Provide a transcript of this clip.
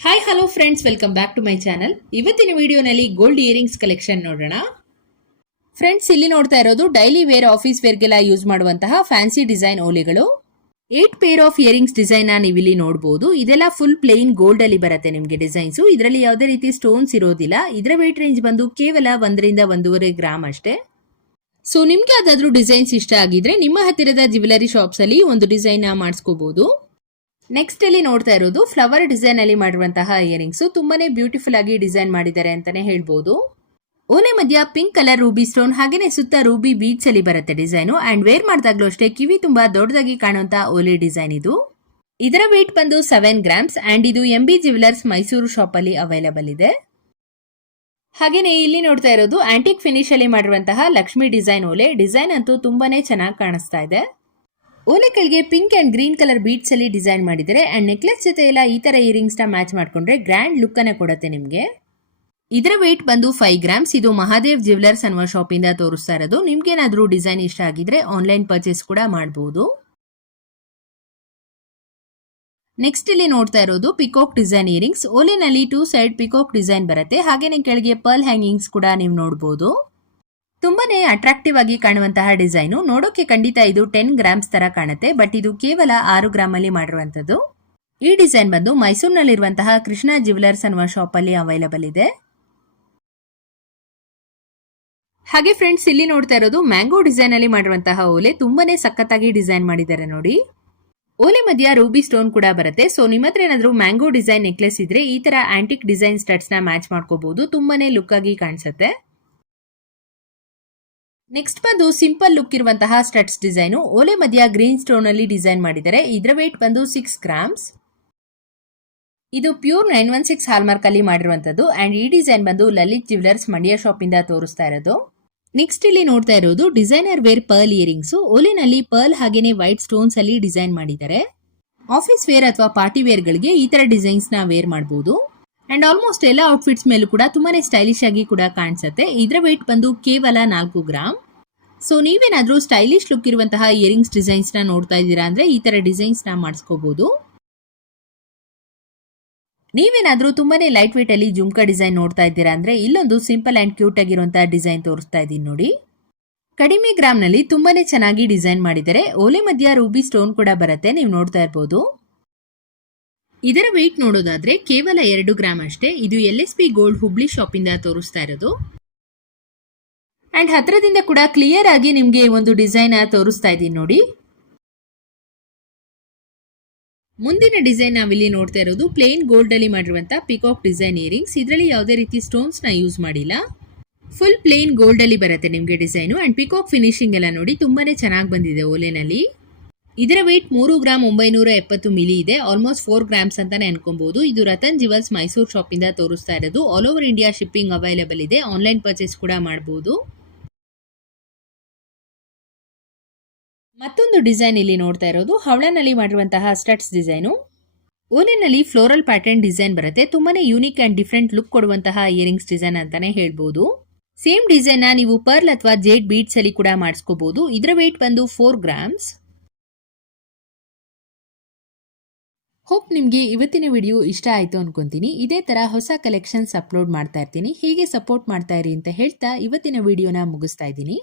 Hi hello friends welcome back to my channel ಇವತ್ತಿನ ವಿಡಿಯೋನಲ್ಲಿ gold earrings collection ನೋಡೋಣ. Friends ಇಲ್ಲಿ ನೋಡ್ತಾ ಇರೋದು ಡೈಲಿ ವೇರ್ ಆಫೀಸ್ ವೇರ್ಗೆಲ್ಲ ಯೂಸ್ ಮಾಡುವಂತಹ fancy design ಓಲೆಗಳು. Eight pair of earrings design ನೀವು ಇಲ್ಲಿ ನೋಡಬಹುದು ಇದೆಲ್ಲ ಫುಲ್ ಪ್ಲೇನ್ ಗೋಲ್ಡ್ ಅಲ್ಲಿ ಬರುತ್ತೆ ನಿಮಗೆ ಡಿಸೈನ್ಸ್ ಇದರಲ್ಲಿ ಯಾವುದೇ ರೀತಿ ಸ್ಟೋನ್ಸ್ ಇರೋದಿಲ್ಲ. ಇದರ ವೇಟ್ ರೇಂಜ್ ಬಂದು ಕೇವಲ ಒಂದರಿಂದ ಒಂದೂವರೆ ಗ್ರಾಮ್ ಅಷ್ಟೇ. ಸೊ ನಿಮ್ಗೆ ಯಾವ್ದಾದ್ರು ಡಿಸೈನ್ಸ್ ಇಷ್ಟ ಆಗಿದ್ರೆ ನಿಮ್ಮ ಹತ್ತಿರದ ಜ್ಯುವೆಲರಿ ಶಾಪ್ಸ್ ಅಲ್ಲಿ ಒಂದು ಡಿಸೈನ್ ಮಾಡಿಸ್ಕೋಬಹುದು ನೆಕ್ಸ್ಟ್ ಅಲ್ಲಿ ನೋಡ್ತಾ ಇರೋದು ಫ್ಲವರ್ ಡಿಸೈನ್ ಅಲ್ಲಿ ಮಾಡಿರುವಂತಹ ಇಯರಿಂಗ್ಸ್ ತುಂಬಾನೇ ಬ್ಯೂಟಿಫುಲ್ ಆಗಿ ಡಿಸೈನ್ ಮಾಡಿದ್ದಾರೆ ಅಂತಾನೆ ಹೇಳ್ಬೋದು. ಓನೆ ಮಧ್ಯ ಪಿಂಕ್ ಕಲರ್ ರೂಬಿ ಸ್ಟೋನ್ ಹಾಗೇನೆ ಸುತ್ತ ರೂಬಿ ಬೀಚ್ ಅಲ್ಲಿ ಬರುತ್ತೆ ಡಿಸೈನು ಅಂಡ್ ವೇರ್ ಮಾಡಿದಾಗ್ಲೂ ಅಷ್ಟೇ ಕಿವಿ ತುಂಬಾ ದೊಡ್ಡದಾಗಿ ಕಾಣುವಂತ ಓಲೆ ಡಿಸೈನ್ ಇದು. ಇದರ ವೇಟ್ ಬಂದು ಸೆವೆನ್ ಗ್ರಾಮ್ಸ್ ಅಂಡ್ ಇದು M B jewellers Mysuru shop ಅಲ್ಲಿ ಅವೈಲಬಲ್ ಇದೆ. ಹಾಗೇನೆ ಇಲ್ಲಿ ನೋಡ್ತಾ ಇರೋದು ಆಂಟಿಕ್ ಫಿನಿಶ್ ಅಲ್ಲಿ ಮಾಡಿರುವಂತಹ ಲಕ್ಷ್ಮಿ ಡಿಸೈನ್ ಓಲೆ ಡಿಸೈನ್ ಅಂತೂ ತುಂಬಾನೇ ಚೆನ್ನಾಗಿ ಕಾಣಿಸ್ತಾ ಇದೆ. ಓಲೆಗಳಿಗೆ pink and green colour beads ಅಲ್ಲಿ ಡಿಸೈನ್ ಮಾಡಿದರೆ ಅಂಡ್ ನೆಕ್ಲೆಸ್ ಜೊತೆ ಎಲ್ಲ ಈ ತರ ಇಯರಿಂಗ್ಸ್ನ ಮ್ಯಾಚ್ ಮಾಡಿಕೊಂಡ್ರೆ ಗ್ರ್ಯಾಂಡ್ ಲುಕ್ ಅನ್ನ ಕೊಡುತ್ತೆ ನಿಮಗೆ. ಇದರ ವೆಯ್ಟ್ ಬಂದು ಫೈವ್ ಗ್ರಾಮ್ಸ್ ಇದು ಮಹಾದೇವ್ ಜ್ಯುವೆಲರ್ಸ್ ಅನ್ನುವ ಶಾಪ್ ಇಂದ ತೋರಿಸ್ತಾ ಇರೋದು. ನಿಮ್ಗೇನಾದರೂ ಡಿಸೈನ್ ಇಷ್ಟ ಆಗಿದ್ರೆ ಆನ್ಲೈನ್ ಪರ್ಚೇಸ್ ಕೂಡ ಮಾಡಬಹುದು ನೆಕ್ಸ್ಟ್ ಇಲ್ಲಿ ನೋಡ್ತಾ ಇರೋದು ಪಿಕಾಕ್ ಡಿಸೈನ್ ಇಯರಿಂಗ್ಸ್ ಓಲಿನಲ್ಲಿ ಟೂ ಸೈಡ್ ಪಿಕಾಕ್ ಡಿಸೈನ್ ಬರುತ್ತೆ. ಹಾಗೆಯೇ ಕೆಳಗೆ ಪರ್ಲ್ ಹ್ಯಾಂಗಿಂಗ್ಸ್ ಕೂಡ ನೀವು ನೋಡಬಹುದು ತುಂಬಾನೇ ಅಟ್ರಾಕ್ಟಿವ್ ಆಗಿ ಕಾಣುವಂತಹ ಡಿಸೈನು ನೋಡೋಕೆ ಖಂಡಿತ ಇದು ಟೆನ್ ಗ್ರಾಮ್ಸ್ ತರ ಕಾಣುತ್ತೆ ಬಟ್ ಇದು ಕೇವಲ ಆರು ಗ್ರಾಮ್ ಅಲ್ಲಿ ಮಾಡಿರುವಂತದ್ದು ಈ ಡಿಸೈನ್ ಬಂದು ಮೈಸೂರಿನಲ್ಲಿರುವಂತಹ ಕೃಷ್ಣ ಜ್ಯುವೆಲರ್ಸ್ ಅನ್ನುವ ಶಾಪ್ ಅಲ್ಲಿ ಅವೈಲಬಲ್ ಇದೆ. ಹಾಗೆ ಫ್ರೆಂಡ್ಸ್ ಇಲ್ಲಿ ನೋಡ್ತಾ ಇರೋದು ಮ್ಯಾಂಗೋ ಡಿಸೈನ್ ಅಲ್ಲಿ ಮಾಡಿರುವಂತಹ ಓಲೆ. ತುಂಬಾನೇ ಸಖತ್ತಾಗಿ ಡಿಸೈನ್ ಮಾಡಿದ್ದಾರೆ ನೋಡಿ. ಓಲೆ ಮಧ್ಯ ರೂಬಿ ಸ್ಟೋನ್ ಕೂಡ ಬರುತ್ತೆ. ಸೊ ನಿಮ್ಮ ಹತ್ರ ಏನಾದ್ರು ಮ್ಯಾಂಗೋ ಡಿಸೈನ್ ನೆಕ್ಲೆಸ್ ಇದ್ರೆ ಈ ತರ ಆಂಟಿಕ್ ಡಿಸೈನ್ ಸ್ಟಡ್ಸ್ನ ಮ್ಯಾಚ್ ಮಾಡ್ಕೋಬಹುದು ತುಂಬಾನೇ ಲುಕ್ ಆಗಿ ಕಾಣಿಸುತ್ತೆ. ನೆಕ್ಸ್ಟ್ ಬಂದು ಸಿಂಪಲ್ ಲುಕ್ ಇರುವಂತಹ ಸ್ಟಡ್ಸ್ ಡಿಸೈನು ಓಲೆ ಮಧ್ಯ ಗ್ರೀನ್ ಸ್ಟೋನ್ ಅಲ್ಲಿ ಡಿಸೈನ್ ಮಾಡಿದ್ದಾರೆ ಇದರ ವೇಟ್ ಬಂದು ಸಿಕ್ಸ್ ಗ್ರಾಮ್ಸ್ ಇದು pure nine one six hallmark ಅಲ್ಲಿ ಮಾಡಿರುವಂತದ್ದು ಅಂಡ್ ಈ ಡಿಸೈನ್ ಬಂದು ಲಲಿತ್ ಜ್ಯುವೆಲರ್ಸ್ ಮಂಡ್ಯ ಶಾಪ್ ಇಂದ ತೋರಿಸ್ತಾ ಇರೋದು. ನೆಕ್ಸ್ಟ್ ಇಲ್ಲಿ ನೋಡ್ತಾ ಇರೋದು ಡಿಸೈನರ್ ವೇರ್ ಪರ್ಲ್ ಇಯರಿಂಗ್ಸ್ ಓಲೆನಲ್ಲಿ ಪರ್ಲ್ ಹಾಗೇನೆ ವೈಟ್ ಸ್ಟೋನ್ಸ್ ಅಲ್ಲಿ ಡಿಸೈನ್ ಮಾಡಿದ್ದಾರೆ ಆಫೀಸ್ ವೇರ್ ಅಥವಾ ಪಾರ್ಟಿ ವೇರ್ ಗಳಿಗೆ ಈ ತರ ಡಿಸೈನ್ಸ್ನ ವೇರ್ ಮಾಡಬಹುದು ಅಂಡ್ ಆಲ್ಮೋಸ್ಟ್ ಎಲ್ಲ ಔಟ್ಫಿಟ್ಸ್ ಮೇಲೂ ಕೂಡ ತುಂಬಾ ಸ್ಟೈಲಿಶ್ ಆಗಿ ಕೂಡ ಕಾಣಿಸುತ್ತೆ. ಇದರ ವೆಯ್ಟ್ ಬಂದು ಕೇವಲ ನಾಲ್ಕು ಗ್ರಾಮ್ ಸೊ ನೀವೇನಾದರೂ ಸ್ಟೈಲಿಶ್ ಲುಕ್ ಇರುವಂತಹ ಇಯರಿಂಗ್ಸ್ ಡಿಸೈನ್ಸ್ನ ನೋಡ್ತಾ ಇದ್ದೀರಾ ಅಂದ್ರೆ ಈ ತರ ಡಿಸೈನ್ಸ್ನ ಮಾಡಿಸ್ಕೋಬಹುದು ನೀವೇನಾದ್ರೂ ತುಂಬಾನೇ ಲೈಟ್ ವೆಯ್ಟ್ ಅಲ್ಲಿ ಜುಮ್ಕಾ ಡಿಸೈನ್ ನೋಡ್ತಾ ಇದ್ದೀರಾ ಅಂದ್ರೆ ಇಲ್ಲೊಂದು ಸಿಂಪಲ್ ಅಂಡ್ ಕ್ಯೂಟ್ ಆಗಿರುವಂತಹ ಡಿಸೈನ್ ತೋರಿಸ್ತಾ ಇದ್ದೀನಿ ನೋಡಿ. ಕಡಿಮೆ ಗ್ರಾಮ್ನಲ್ಲಿ ತುಂಬಾನೇ ಚೆನ್ನಾಗಿ ಡಿಸೈನ್ ಮಾಡಿದ್ದಾರೆ ಓಲೆ ಮಧ್ಯ ರೂಬಿ ಸ್ಟೋನ್ ಕೂಡ ಬರುತ್ತೆ, ನೀವು ನೋಡ್ತಾ ಇರಬಹುದು ಇದರ ವೆಯ್ಟ್ ನೋಡೋದಾದ್ರೆ ಕೇವಲ ಎರಡು ಗ್ರಾಮ್ ಅಷ್ಟೇ. ಇದು L S P gold Hubli shop ಇಂದ ತೋರಿಸ್ತಾ ಇರೋದು. ಅಂಡ್ ಹತ್ರದಿಂದ ಕೂಡ ಕ್ಲಿಯರ್ ಆಗಿ ನಿಮ್ಗೆ ಒಂದು ಡಿಸೈನ್ ತೋರಿಸ್ತಾ ಇದ್ದೀನಿ ನೋಡಿ. ಮುಂದಿನ ಡಿಸೈನ್ ನಾವಿಲ್ಲಿ ನೋಡ್ತಾ ಇರೋದು ಪ್ಲೇನ್ ಗೋಲ್ಡ್ ಅಲ್ಲಿ ಮಾಡಿರುವಂತ ಪಿಕಾಕ್ ಡಿಸೈನ್ ಇಯರಿಂಗ್ಸ್ ಇದರಲ್ಲಿ ಯಾವುದೇ ರೀತಿ ಸ್ಟೋನ್ಸ್ನ ಯೂಸ್ ಮಾಡಿಲ್ಲ. ಫುಲ್ ಪ್ಲೇನ್ ಗೋಲ್ಡ್ ಅಲ್ಲಿ ಬರುತ್ತೆ ನಿಮ್ಗೆ ಡಿಸೈನು ಅಂಡ್ ಪಿಕಾಕ್ ಫಿನಿಶಿಂಗ್ ಎಲ್ಲ ನೋಡಿ ತುಂಬಾನೇ ಚೆನ್ನಾಗಿ ಬಂದಿದೆ ಓಲೆನಲ್ಲಿ. ಇದರ ವೇಟ್ ಮೂರು ಗ್ರಾಮ್ ಒಂಬೈನೂರ ಎಪ್ಪತ್ತು ಮಿಲಿ ಇದೆ. ಆಲ್ಮೋಸ್ಟ್ ಫೋರ್ ಗ್ರಾಮ್ಸ್ ಅಂತಾನೆ ಅನ್ಕೊಬಹುದು ಇದು ರತನ್ ಜಿವಲ್ಸ್ ಮೈಸೂರು ಶಾಪ್ ಇಂದ ತೋರಿಸ್ತಾ ಇರೋದು. All over India shipping available ಇದೆ. ಆನ್ಲೈನ್ ಪರ್ಚೇಸ್ ಕೂಡ ಮಾಡಬಹುದು ಮತ್ತೊಂದು ಡಿಸೈನ್ ಇಲ್ಲಿ ನೋಡ್ತಾ ಇರೋದು. ಹವಳನಲ್ಲಿ ಮಾಡಿರುವಂತಹ ಸ್ಟಡ್ಸ್ ಡಿಸೈನು ಓಲಿನಲ್ಲಿ ಫ್ಲೋರಲ್ ಪ್ಯಾಟರ್ನ್ ಡಿಸೈನ್ ಬರುತ್ತೆ. ತುಂಬಾನೇ ಯೂನಿಕ್ ಅಂಡ್ ಡಿಫ್ರೆಂಟ್ ಲುಕ್ ಕೊಡುವಂತಹ ಇಯರಿಂಗ್ಸ್ ಡಿಸೈನ್ ಅಂತಾನೆ ಹೇಳ್ಬಹುದು ಸೇಮ್ ಡಿಸೈನ್ ನೀವು ಪರ್ಲ್ ಅಥವಾ ಜೇಡ್ ಬೀಟ್ಸ್ ಅಲ್ಲಿ ಕೂಡ ಮಾಡಿಸ್ಕೋಬಹುದು ಇದರ ವೇಟ್ ಬಂದು ಫೋರ್ ಗ್ರಾಮ್ಸ್ ಹೋಪ್ ನಿಮಗೆ ಇವತ್ತಿನ ವಿಡಿಯೋ ಇಷ್ಟ ಆಯಿತು ಅನ್ಕೊಂತೀನಿ. ಇದೇ ಥರ ಹೊಸ ಕಲೆಕ್ಷನ್ಸ್ ಅಪ್ಲೋಡ್ ಮಾಡ್ತಾ ಇರ್ತೀನಿ. ಹೀಗೆ ಸಪೋರ್ಟ್ ಮಾಡ್ತಾ ಇರಿ ಅಂತ ಹೇಳ್ತಾ ಇವತ್ತಿನ ವಿಡಿಯೋನ ಮುಗಿಸ್ತಾ ಇದ್ದೀನಿ.